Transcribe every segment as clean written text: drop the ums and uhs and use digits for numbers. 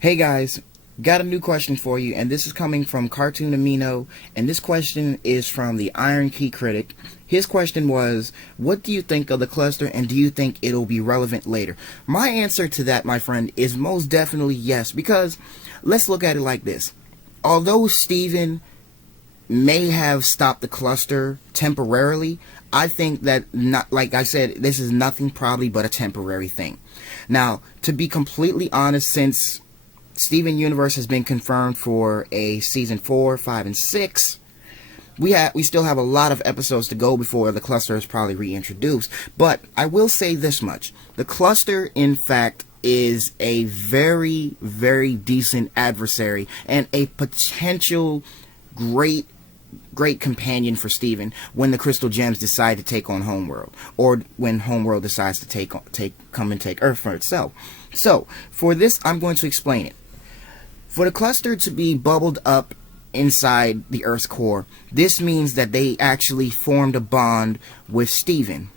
Hey guys, got a new question for you, and this is coming from Cartoon Amino, and this question is from the Iron Key Critic. His question was, what do you think of the cluster, and do you think it'll be relevant later? My answer to that, my friend, is most definitely yes, because let's look at it like this. Although Steven may have stopped the cluster temporarily, I think that, not like I said, this is nothing probably but a temporary thing. Now, to be completely honest, since Steven Universe has been confirmed for a season 4, 5, and 6, we still have a lot of episodes to go before the cluster is probably reintroduced. But I will say this much: the cluster, in fact, is a very, very decent adversary and a potential great companion for Steven when the Crystal Gems decide to take on Homeworld, or when Homeworld decides to come and take Earth for itself. So for this, I'm going to explain it. For the cluster to be bubbled up inside the Earth's core, this means that they actually formed a bond with Steven.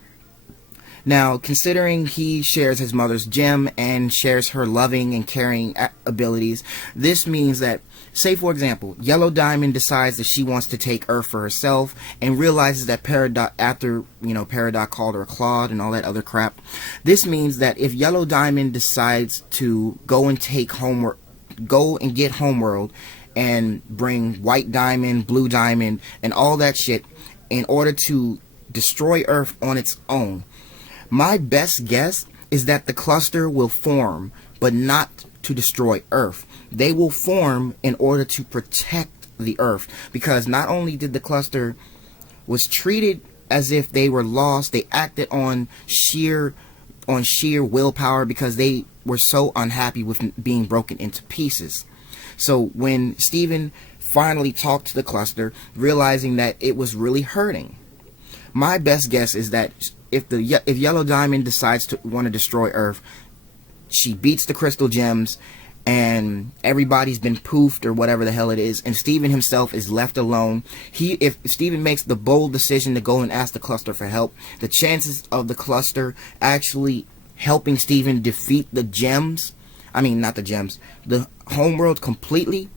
Now, considering he shares his mother's gem and shares her loving and caring abilities, this means that, say for example, Yellow Diamond decides that she wants to take Earth for herself and realizes that after Peridot called her a Claude and all that other crap, this means that if Yellow Diamond decides to go and get Homeworld and bring White Diamond, Blue Diamond, and all that shit in order to destroy Earth on its own, my best guess is that the cluster will form, but not to destroy Earth. They will form in order to protect the Earth, because not only did the cluster was treated as if they were lost, they acted on sheer willpower because they were so unhappy with being broken into pieces. So when Steven finally talked to the cluster, realizing that it was really hurting, my best guess is that if Yellow Diamond decides to want to destroy Earth, she beats the Crystal Gems and everybody's been poofed or whatever the hell it is, and Steven himself is left alone. If Steven makes the bold decision to go and ask the cluster for help, the chances of the cluster actually helping Steven defeat the gems, the Homeworld completely,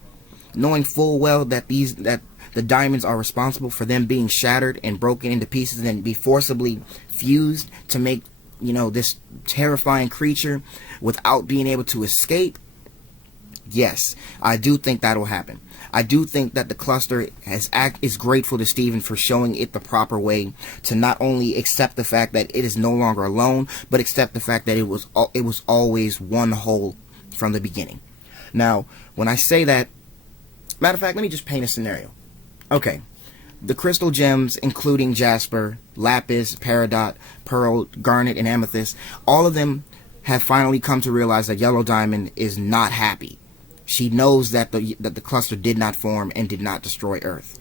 knowing full well that the diamonds are responsible for them being shattered and broken into pieces and be forcibly fused to make, this terrifying creature without being able to escape. Yes, I do think that'll happen. I do think that the cluster is grateful to Steven for showing it the proper way to not only accept the fact that it is no longer alone, but accept the fact that it was always one whole from the beginning. Now, when I say that, matter of fact, let me just paint a scenario. Okay, the Crystal Gems, including Jasper, Lapis, Peridot, Pearl, Garnet, and Amethyst, all of them have finally come to realize that Yellow Diamond is not happy. She knows that the cluster did not form and did not destroy Earth.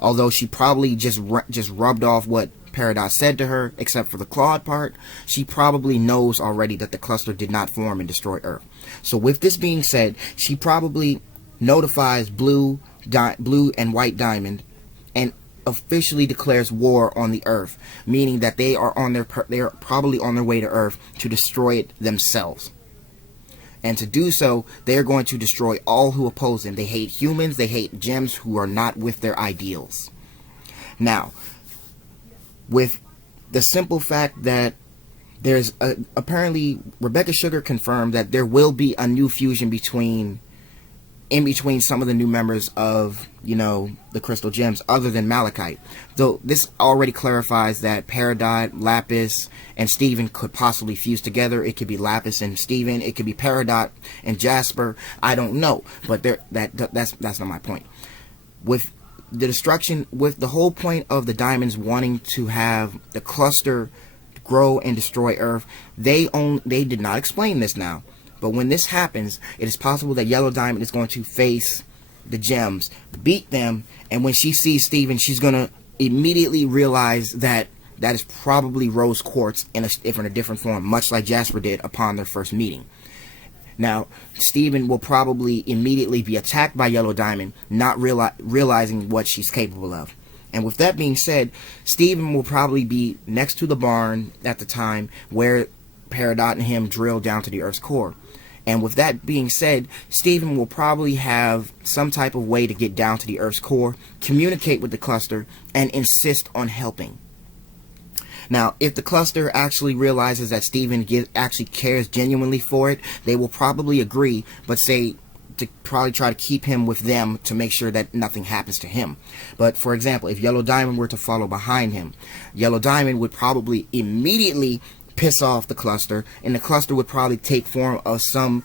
Although she probably just rubbed off what Peridot said to her, except for the Claude part, she probably knows already that the cluster did not form and destroy Earth. So with this being said, she probably notifies Blue and White Diamond and officially declares war on the Earth, meaning that they are probably on their way to Earth to destroy it themselves. And to do so, they're going to destroy all who oppose them. They hate humans, they hate gems who are not with their ideals. Now, with the simple fact that there's apparently Rebecca Sugar confirmed that there will be a new fusion in between some of the new members of, the Crystal Gems other than Malachite. Though this already clarifies that Peridot, Lapis, and Steven could possibly fuse together. It could be Lapis and Steven. It could be Peridot and Jasper. I don't know, but that's not my point. With the destruction, with the whole point of the diamonds wanting to have the cluster grow and destroy Earth, they did not explain this now. But when this happens, it is possible that Yellow Diamond is going to face the gems, beat them, and when she sees Steven, she's going to immediately realize that is probably Rose Quartz in a different form, much like Jasper did upon their first meeting. Now, Steven will probably immediately be attacked by Yellow Diamond, not realizing what she's capable of. And with that being said, Steven will probably be next to the barn at the time where Peridot and him drill down to the Earth's core. And with that being said, Steven will probably have some type of way to get down to the Earth's core, communicate with the cluster, and insist on helping. Now, if the cluster actually realizes that Steven actually cares genuinely for it, they will probably agree, but say to probably try to keep him with them to make sure that nothing happens to him. But for example, if Yellow Diamond were to follow behind him, Yellow Diamond would probably immediately piss off the cluster, and the cluster would probably take form of some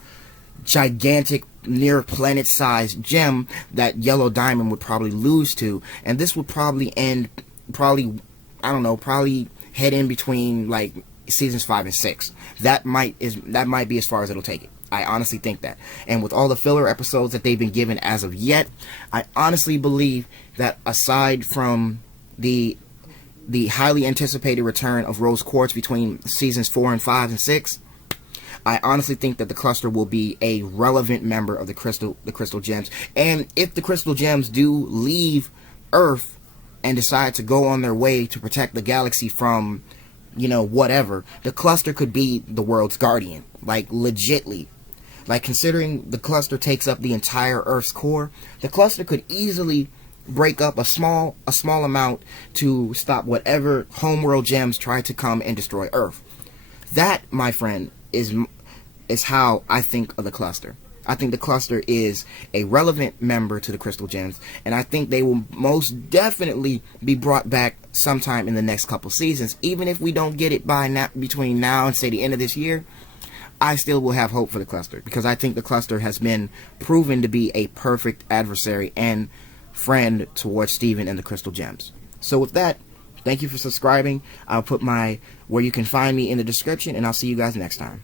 gigantic near planet sized gem that Yellow Diamond would probably lose to, and this would probably end probably head in between like seasons 5 and 6. That might be as far as it'll take it. I honestly think that. And with all the filler episodes that they've been given as of yet, I honestly believe that aside from the highly anticipated return of Rose Quartz between seasons 4 and 5 and 6, I honestly think that the cluster will be a relevant member of the Crystal Gems. And if the Crystal Gems do leave Earth and decide to go on their way to protect the galaxy from, whatever, the cluster could be the world's guardian. Like, legitly. Like, considering the cluster takes up the entire Earth's core, the cluster could easily break up a small amount to stop whatever homeworld gems try to come and destroy Earth. That, my friend, is how I think of the cluster. I think the cluster is a relevant member to the Crystal Gems, and I think they will most definitely be brought back sometime in the next couple seasons. Even if we don't get it between now and say the end of this year, I still will have hope for the cluster, because I think the cluster has been proven to be a perfect adversary and friend towards Steven and the Crystal Gems. So with that, thank you for subscribing. I'll put where you can find me in the description, and I'll see you guys next time.